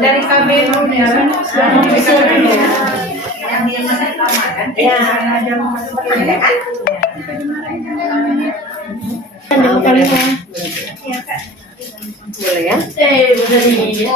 dari KBU ya. Yang dia mana lama kan? Ya, ada kan? Boleh ya? Udah di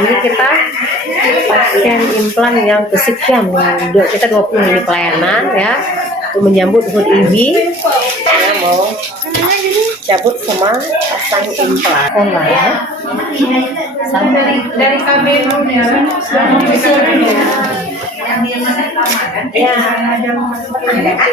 Ini kita pasien implan yang kesekian nih. Kita 20 ini pelayanan ya untuk menyambut HUT IB ya, mau cabut sama pasang implan online ya. dari KBU ya. Yang dia mana lama kan? Ya, ada kan?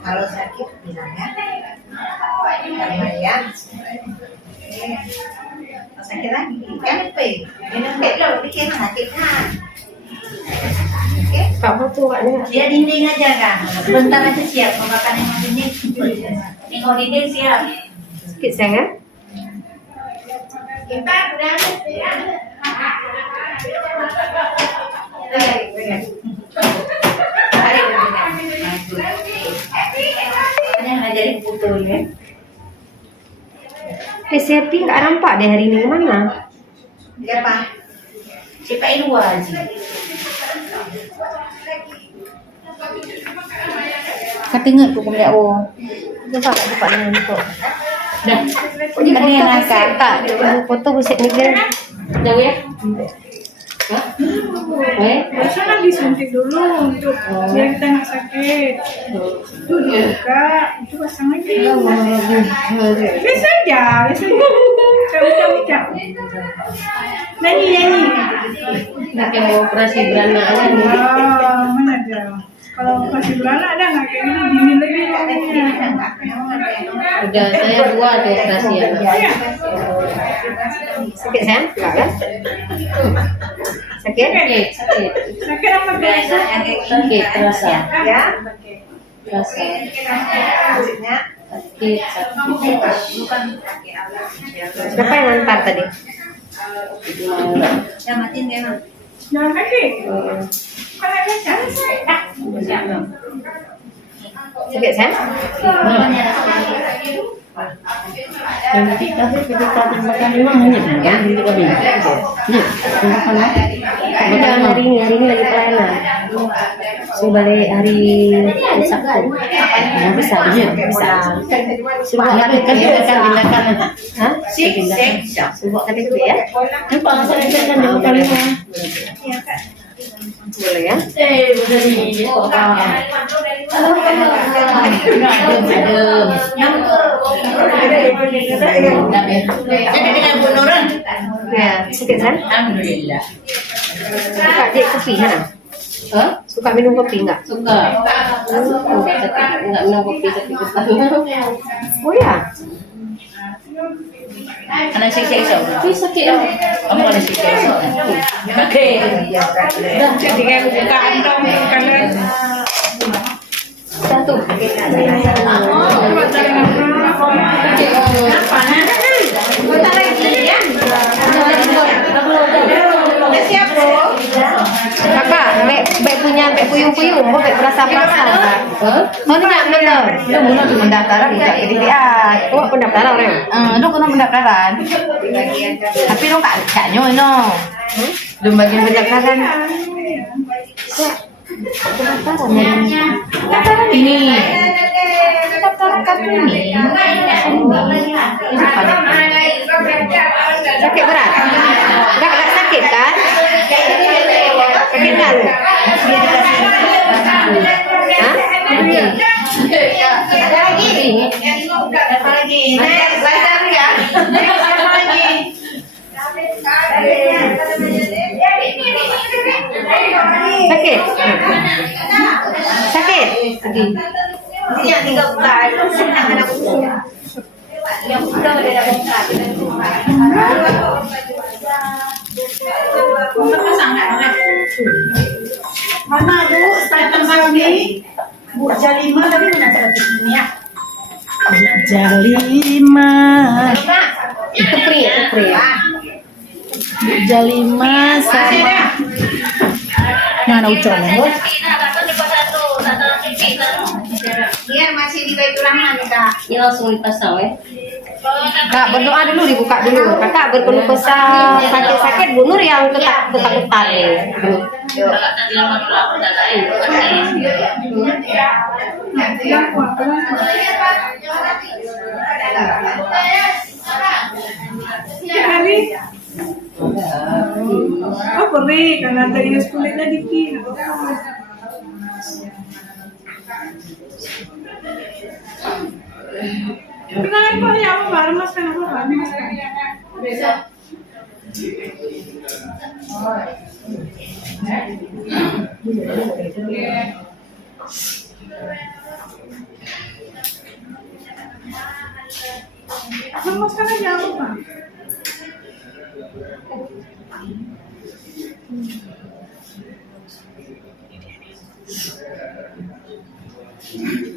Kalau sakit bilangnya lumayan. Sakit lagi kan minum lo bikin sakit kan. Pak foto Paknya. Dia dinding aja kan. Bentar aja siap makan yang dinding. Nengok dinding siap. Sakit sayang ya? Kita udah ngajarin putul ya. Septi nggak nampak deh hari ini kemana? Dia apa? Cipai dua aja. Ketinggal tuh kemudian Coba dengan itu. Dah. Kok di foto tak? Foto busik mikir. Jauh ya? Biasanya disuntik dulu untuk biar kita nggak sakit. Itu dibuka, itu pasang lagi. Biasa aja. Cabut. Nyanyi. Pakai mau operasi beranak aja nih. Mana ada? Kalau operasi beranak ada nggak kayak gini lagi? Udah saya 2 tuh operasi ya. Sakit sayang? Enggak kan? Sakit? Sakit. Sakit apa biasa? Sakit terasa. Ya. Terasa. Maksudnya Sakit. bukan sakit apa? Siapa yang ngantar tadi? Yang matiin dia mah. Jangan lagi. Kalau ada Sakit sayang? Yang ketika makan memang hanya kan untuk kami. Bukan hari ini lagi pelayanan. Saya balik hari Sabtu. Yang bisa. Coba Kan tindakan. Hah? Sik. Coba KTP ya? Apa saya kan yang kelima. Boleh ya? Udah di Jadi dengan Bu Nurun. Ya, sakit kan? Alhamdulillah. Suka dia kopi kan? Suka minum kopi enggak? Suka. Enggak minum kopi tapi kesal. Oh ya? Anak siksa. Tapi sakit ya. Kamu ada siksa. Oke. Ketika buka antong kalian Satu. Bentar lagi ya. Udah siap, Bro? Kakak, bek punya bek puyung-puyung, kok bek perasa-perasa. Oh, ini nggak benar. Itu mula di pendaftaran Tidak, KDPA. Oh, pendaftaran orang. Lu kena pendaftaran. Tapi lu gak nyoy no. Belum bagian pendaftaran. Pendaftaran ya. Pendaftaran ini. Pendaftaran kartu ini. Sakit berat? Enggak sakit kan? Sakit nggak lu? Hah? Ada lagi. Apa lagi? Belajar ya. Siapa lagi? Sakit? Sakit? Lagi. Ini yang tiga buka, itu senang anak usia. Yang udah ada buka. Pasang nggak? Mana Bu? Stephen Sony. Bu Jalima tapi mana cara ini ya? Jalima. Itu pri. Jalima sama mana ucapnya? Dia masih di baju lama nih Kak. Ini langsung dipasang ya. Kak, berdoa dulu, dibuka dulu. Kakak berkeluh kesah sakit-sakit, Bu Nur yang ketak-ketak nih. Hari. Oh, perih karena ada ius kulitnya dikit. Kenapa ya apa baru mas kenapa baru mas kan? Mas kan aja apa?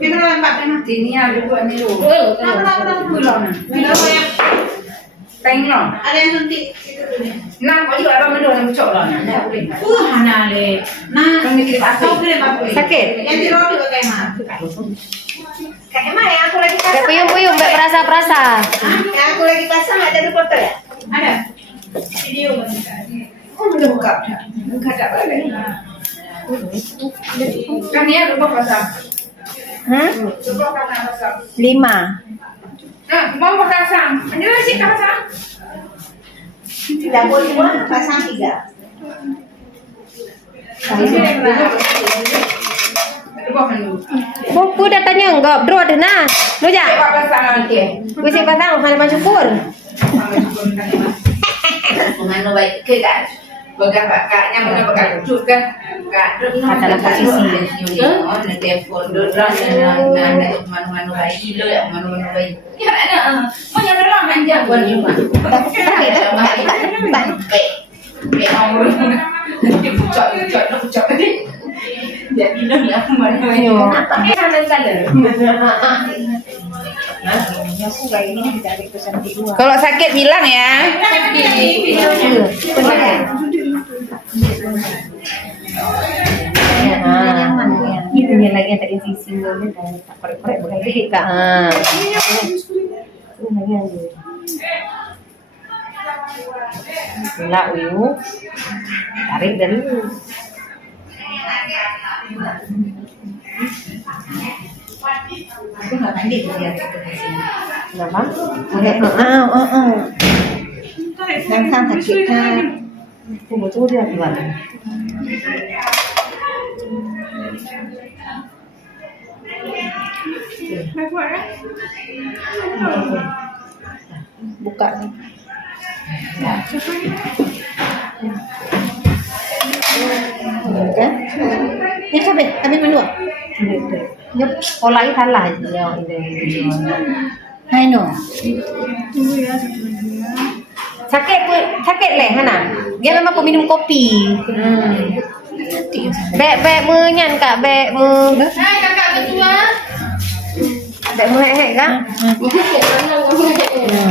Kita lempar kan ini ada buat ni dulu. Kenapa pulau nak? Tengok. Ada yang suntik. Nah, kau juga ada mendorong yang bocor lah. Hana le. Nah, kami kirim apa? Sakit? Yang di roti ke kemah. Kemah ya, aku lagi pasang. Kayak puyung-puyung, kayak perasa-perasa. Yang aku lagi pasang ada reporter ya? Ada. Video kan? Oh, udah buka. Buka tak boleh. Kan ya, lupa pasang. 5. Nah, mau pasang. Ini masih pasang. Tidak boleh dua, pasang 3. Buku datanya enggak, bro ada nah. Lu ja. Wis pasang hana masyukur. Mano baik ke kan. Baga kakaknya mana baga duduk kan. Katalah posisi. Na telepon do na mano baik lo ya mano baik. Ya ana. Punya orang manja buat cuma. Jadi lo ya mano apa kanan kanan. Kalau sakit bilang ya. Ini lagi yang tadi sisi dulu dan tak korek-korek bukan dikit Kak. Gula uyu. Tarik dari Aku nggak mandi tuh dia. kenapa? Yang sakit kan. Aku mau coba dia keluar. Buka nih. Kan? Ini cabai menua. Nyep polai salah yang ini. Hai no. Tunggu ya satu lagi ya. Sakit leh Hana. Dia memang aku minum kopi. Bek menyan Kak, bek mu. Hai kakak ketua. Bek mu Kak.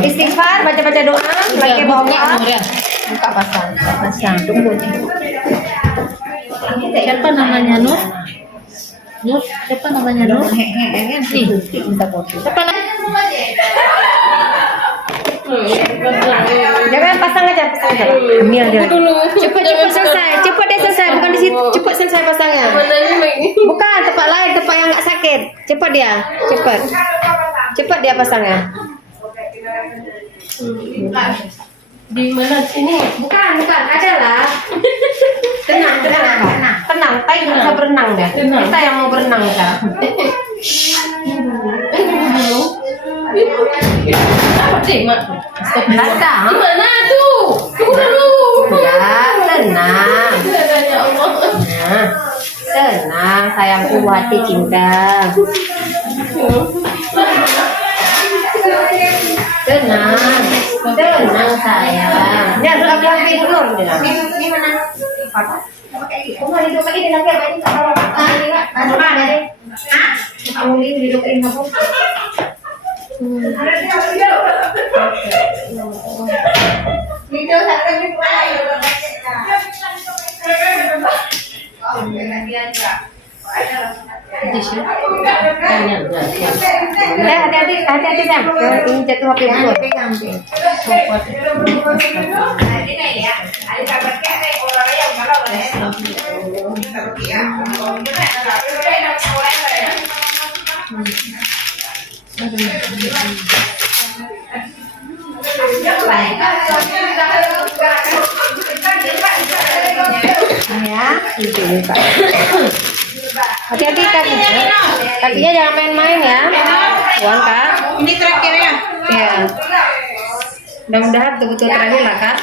Istighfar, baca-baca doa, lagi bawa buka pasang. Tunggu nih. Siapa namanya Nur? Nur, siapa namanya Nur? Minta foto. Siapa namanya? Jangan pasang aja. Ini aja. Cepat selesai. Cepat dia selesai. Bukan di situ. Cepat selesai pasangnya. Bukan tempat lain, tempat yang nggak sakit. Cepat dia. Cepat dia pasangnya. Di mana sini? Bukan. Ada lah. Tenang. Tai bisa berenang dah. Kita yang mau berenang dah. Apa sih, Mak? Datang. Gimana tuh? Tunggu dulu. Ya, tenang. Ya Allah. Nah, tenang. Tenang, sayangku, hati cinta. Tenang, tenang sayang. Ya, sudah bilang tidur. Ini mana? Apa? Kamu hidupin ini lagi apa ini? Kamu mana deh? Kamu hidupin apa? Video satu ini hati-hati Sam. Ini jatuh HP dulu. Ya, ini Pak. Hati-hati kakinya jangan main-main ya. Buang Kak. Ini terakhir ya. Ya. Mudah-mudahan betul-betul terakhir lah Kak.